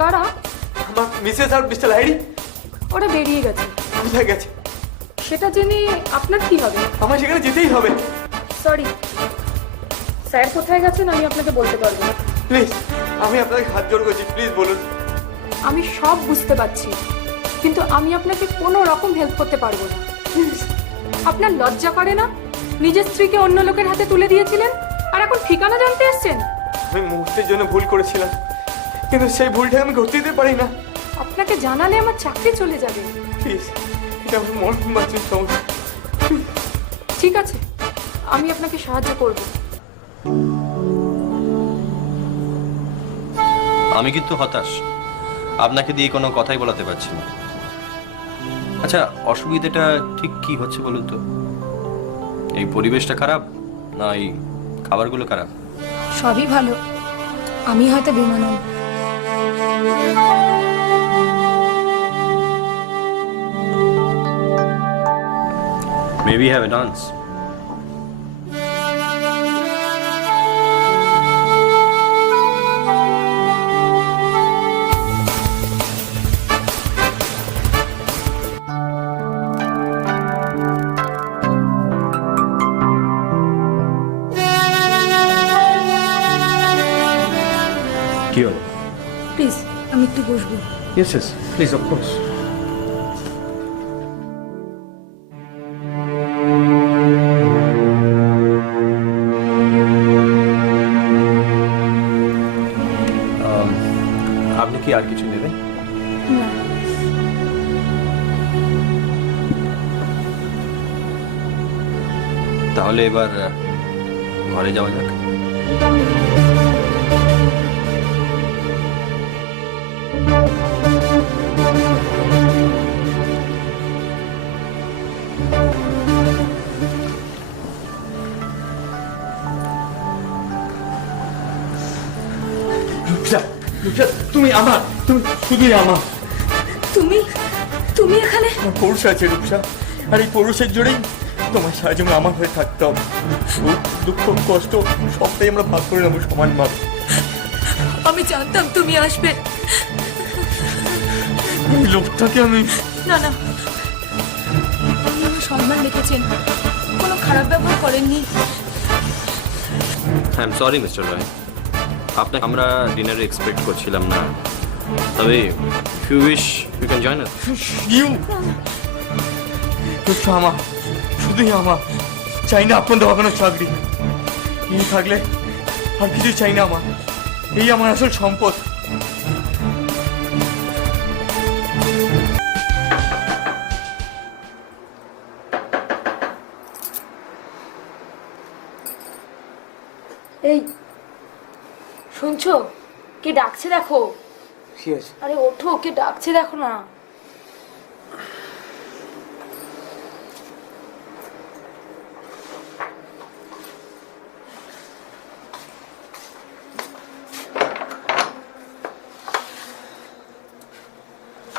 কারা? আমার মিসেস আর মিস্টার লাহিড়ি। ওরা বেরিয়ে গেছে। কোথায় গেছে? সেটা জেনে আপনার কি হবে? আমার সেখানে যেতেই হবে। সরি স্যার কোথায় গেছেন আমি আপনাকে বলতে পারব না। প্লিজ আমি আপনাকে হাত জোর করছি প্লিজ বলুন। আমি সব বুঝতে পারছি কিন্তু আমি আপনাকে কোনো রকম হেল্প করতে পারব না। আপনার লজ্জা করে না? নিজের স্ত্রীকে অন্য লোকের হাতে তুলে দিয়েছিলেন? আর এখন ঠিকানা জানতে এসছেন? আমি মুহূর্তের জন্য ভুল করেছিলাম কিন্তু সেই ভুলটা আমি করতে দিতে পারি না। আপনাকে জানালে আমার চাকরি চলে যাবে। প্লিজ এটা আমার মন সমস্যা। ঠিক আছে আমি আপনাকে সাহায্য করব। আমি কিন্তু হতাশ। আপনাকে দিয়ে কোনো কথাই বলাতে পারছি না। আচ্ছা অসুবিধাটা ঠিক কি হচ্ছে বলুন তো? এই পরিবেশটা খারাপ না এই খাবারগুলো খারাপ? সবই ভালো। আমি হয়তো বিমান Maybe you have a dance একটু বসবো। Yes yes please of course Um, আপনি কি আর কিছু নেবেন? তাহলে এবার ঘরে যাওয়া যাক। তুমি আমার তুমি শুধুই আমার। তুমি তুমি এখানে? পৌরুষ আছে রূপসা আর এই পৌরুষের জোরেই তোমার সারা জীবন আমার হয়ে থাকতে হবে। সুখ দুঃখ কষ্ট সবটাই আমরা ভাগ করে নেব সমান ভাগ। আমি জানতাম তুমি আসবে। এই লোকটাকে আমি না না। আপনি আমার সম্মান রেখেছেন কোনো খারাপ ব্যবহার করেননি। I am sorry mister Roy আপনাকে আমরা ডিনারে এক্সপেক্ট করছিলাম না। তবে you wish you can join us you Rupsa আমার শুধুই আমার। চাই না আপনার দেওয়া কোনো চাকরি। এই থাকলে আর কিছু চাই না আমার। এই আমার আসল সম্পদ। এই শুনছো? কে ডাকছে দেখো? আরে ওঠো কে ডাকছে দেখো না।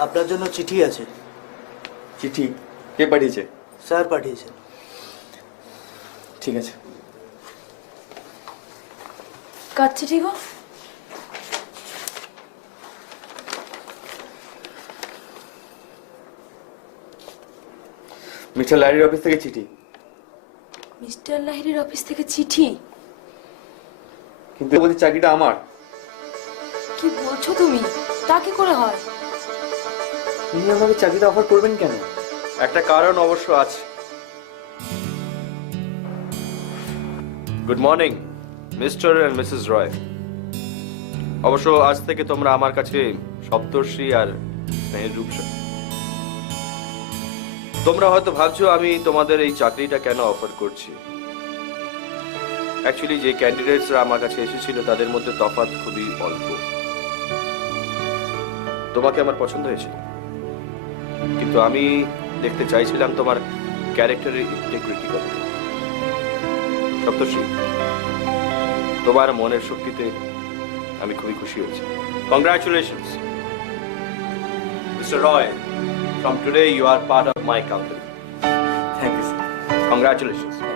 আপনার জন্য চিঠি আছে। চিঠি? কে পাঠিয়েছে? স্যার পাঠিয়েছেন। ঠিক আছে। কাচ্ছে ঠিক মিস্টার লাইরির অফিস থেকে চিঠি। মিস্টার লাহিরির অফিস থেকে চিঠি? কিন্তু বলছি চাকরিটা আমার। কি বলছো তুমি? তা কি করে হয়? তিনি আমাকে চাকরিটা অফার করবেন কেন? একটা কারণ অবশ্য আছে। Good morning mister and Mrs Roy অবশ্য আজ থেকে তোমরা আমার কাছে সপ্তর্ষি আর স্নেহের রূপসা তোমরা হয়তো ভাবছ আমি তোমাদের এই চাকরিটা কেন অফার করছি। অ্যাকচুয়ালি যে ক্যান্ডিডেটসরা আমার কাছে এসেছিল, তাদের মধ্যে তফাৎ খুবই অল্প। তোমাকে আমার পছন্দ হয়েছিল। কিন্তু আমি দেখতে চাইছিলাম তোমার ক্যারেক্টারের ইন্টিগ্রিটি কত সপ্তর্ষি তোমার মনের শক্তিতে আমি খুবই খুশি হয়েছি। Congratulations mister Roy from today you are part of my company thank you sir congratulations